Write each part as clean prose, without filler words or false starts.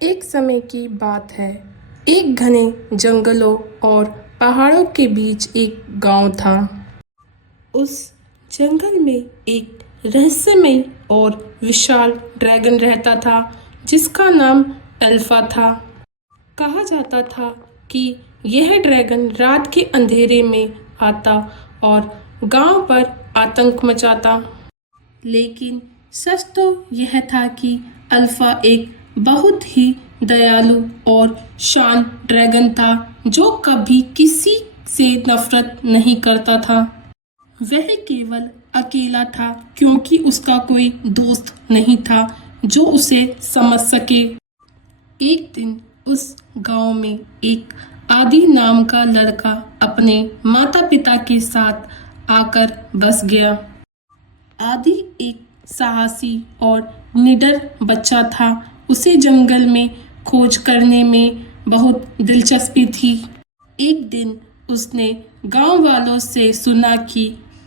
एक समय की बात है। एक घने जंगलों और पहाड़ों के बीच एक गांव था। उस जंगल में एक रहस्यमय और विशाल ड्रैगन रहता था जिसका नाम अल्फा था। कहा जाता था कि यह ड्रैगन रात के अंधेरे में आता और गांव पर आतंक मचाता। लेकिन सच तो यह था कि अल्फा एक बहुत ही दयालु और शांत ड्रैगन था जो कभी किसी से नफरत नहीं करता था। वह केवल अकेला था क्योंकि उसका कोई दोस्त नहीं था जो उसे समझ सके। एक दिन उस गांव में एक आदि नाम का लड़का अपने माता पिता के साथ आकर बस गया। आदि एक साहसी और निडर बच्चा था। उसे जंगल में खोज करने में बहुत दिलचस्पी थी। एक दिन उसने गांव वालों से सुना कि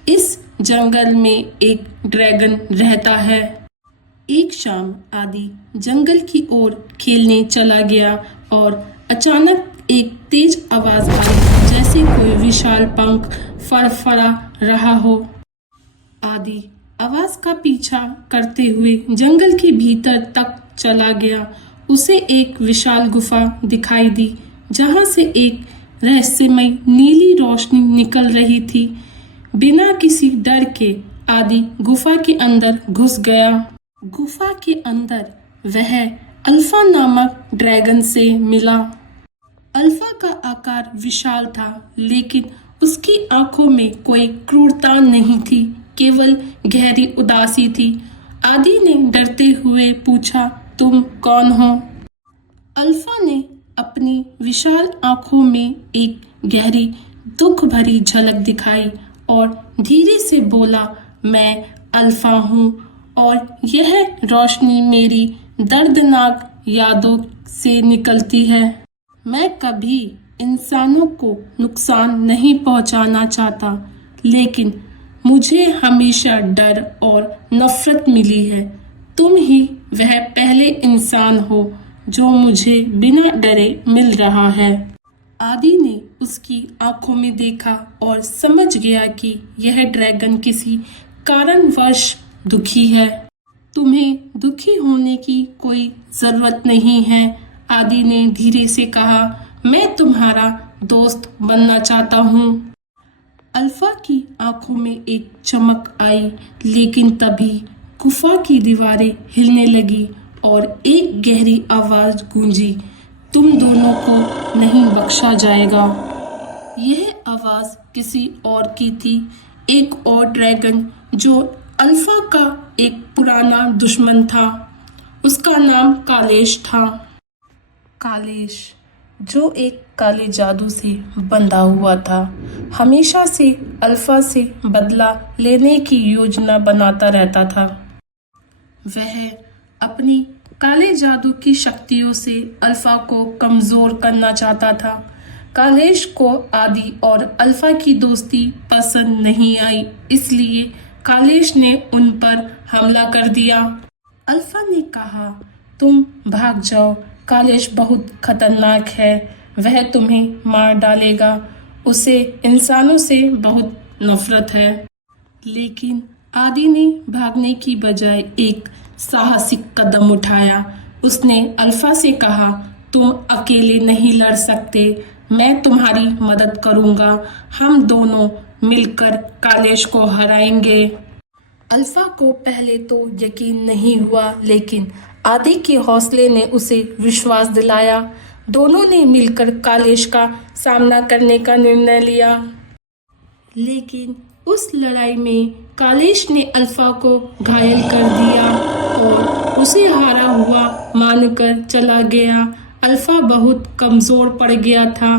इस जंगल में एक ड्रैगन रहता है। एक शाम आदि जंगल की ओर खेलने चला गया और अचानक एक तेज आवाज आई जैसे कोई विशाल पंख फड़फड़ा रहा हो। आदि आवाज का पीछा करते हुए जंगल के भीतर तक चला गया। उसे एक विशाल गुफा दिखाई दी जहां से एक रहस्यमय नीली रोशनी निकल रही थी। बिना किसी डर के आदि गुफा के अंदर घुस गया। गुफा के अंदर वह अल्फा नामक ड्रैगन से मिला। अल्फा का आकार विशाल था लेकिन उसकी आंखों में कोई क्रूरता नहीं थी, केवल गहरी उदासी थी। आदि ने डरते हुए पूछा, तुम कौन हो? अल्फा ने अपनी विशाल आंखों में एक गहरी दुख भरी झलक दिखाई और धीरे से बोला, मैं अल्फा हूँ और यह रोशनी मेरी दर्दनाक यादों से निकलती है। मैं कभी इंसानों को नुकसान नहीं पहुंचाना चाहता, लेकिन मुझे हमेशा डर और नफरत मिली है। तुम ही वह पहले इंसान हो जो मुझे बिना डरे मिल रहा है। आदि ने उसकी आंखों में देखा और समझ गया कि यह ड्रैगन किसी कारणवश दुखी है। तुम्हें दुखी होने की कोई जरूरत नहीं है, आदि ने धीरे से कहा। मैं तुम्हारा दोस्त बनना चाहता हूँ। अल्फा की आंखों में एक चमक आई, लेकिन तभी गुफा की दीवारें हिलने लगी और एक गहरी आवाज गूंजी, तुम दोनों को नहीं बख्शा जाएगा। यह आवाज किसी और की थी, एक और ड्रैगन जो अल्फा का एक पुराना दुश्मन था। उसका नाम कालेश था। कालेश जो एक काले जादू से बंधा हुआ था, हमेशा से अल्फा से बदला लेने की योजना बनाता रहता था। वह अपनी काले जादू की शक्तियों से अल्फा को कमजोर करना चाहता था। कालेश को आदि और अल्फा की दोस्ती पसंद नहीं आई, इसलिए कालेश ने उन पर हमला कर दिया। अल्फा ने कहा, तुम भाग जाओ, कालेश बहुत खतरनाक है, वह तुम्हें मार डालेगा, उसे इंसानों से बहुत नफरत है। लेकिन आदि ने भागने की बजाय एक साहसिक कदम उठाया। उसने अल्फा से कहा, तुम अकेले नहीं लड़ सकते, मैं तुम्हारी मदद करूंगा, हम दोनों मिलकर कालेश को हराएंगे। अल्फा को पहले तो यकीन नहीं हुआ, लेकिन आदि के हौसले ने उसे विश्वास दिलाया। दोनों ने मिलकर कालेश का सामना करने का निर्णय लिया। लेकिन उस लड़ाई में कालेश ने अल्फा को घायल कर दिया और उसे हारा हुआ मानकर चला गया। अल्फा बहुत कमजोर पड़ गया था,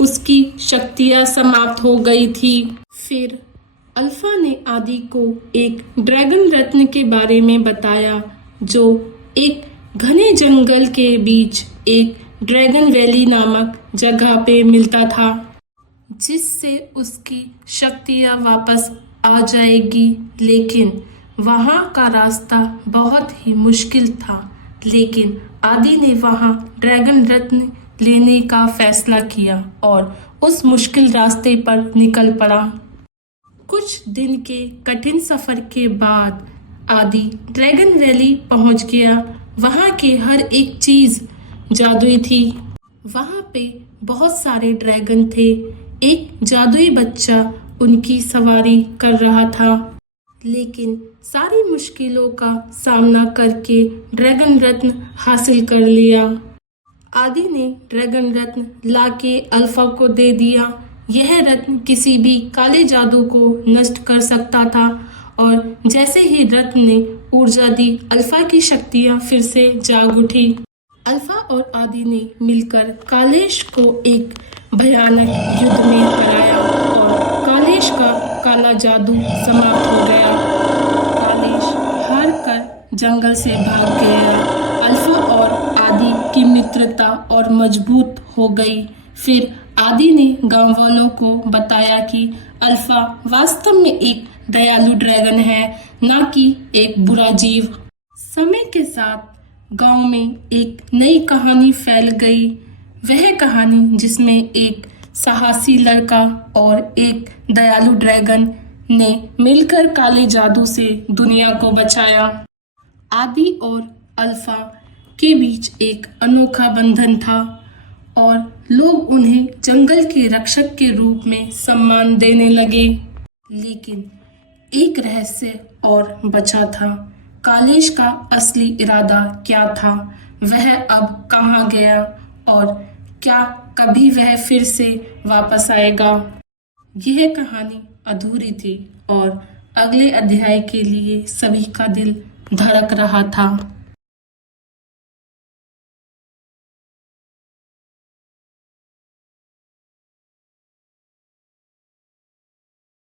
उसकी शक्तियां समाप्त हो गई थी। फिर अल्फा ने आदि को एक ड्रैगन रत्न के बारे में बताया जो एक घने जंगल के बीच एक ड्रैगन वैली नामक जगह पे मिलता था, जिससे उसकी शक्तियां वापस आ जाएगी। लेकिन वहां का रास्ता बहुत ही मुश्किल था, लेकिन आदि ने वहां ड्रैगन रत्न लेने का फैसला किया और उस मुश्किल रास्ते पर निकल पड़ा। कुछ दिन के कठिन सफर के बाद आदि ड्रैगन वैली पहुंच गया। वहां की हर एक चीज जादुई थी। वहां पे बहुत सारे ड्रैगन थे। एक जादुई बच्चा उनकी सवारी कर रहा था, लेकिन सारी मुश्किलों का सामना करके ड्रैगन रत्न हासिल कर लिया। आदि ने ड्रैगन रत्न लाके अल्फा को दे दिया। यह रत्न किसी भी काले जादू को नष्ट कर सकता था और जैसे ही रत्न ने ऊर्जा दी, अल्फा की शक्तियां फिर से जाग उठी। अल्फा और आदि ने मिलकर कालेश को एक भयानक युद्ध में हराया और कालेश का काला जादू समाप्त हो गया। कालेश हार कर जंगल से भाग गया। अल्फा और आदि की मित्रता और मजबूत हो गई। फिर आदि ने गांव वालों को बताया कि अल्फा वास्तव में एक दयालु ड्रैगन है, ना कि एक बुरा जीव। समय के साथ गांव में एक नई कहानी फैल गई। वह कहानी जिसमें एक साहसी लड़का और एक दयालु ड्रैगन ने मिलकर काले जादू से दुनिया को बचाया। आदि और अल्फा के बीच एक अनोखा बंधन था और लोग उन्हें जंगल के रक्षक के रूप में सम्मान देने लगे। लेकिन एक रहस्य और बचा था। कालेश का असली इरादा क्या था? वह अब कहाँ गया और क्या कभी वह फिर से वापस आएगा? यह कहानी अधूरी थी और अगले अध्याय के लिए सभी का दिल धड़क रहा था।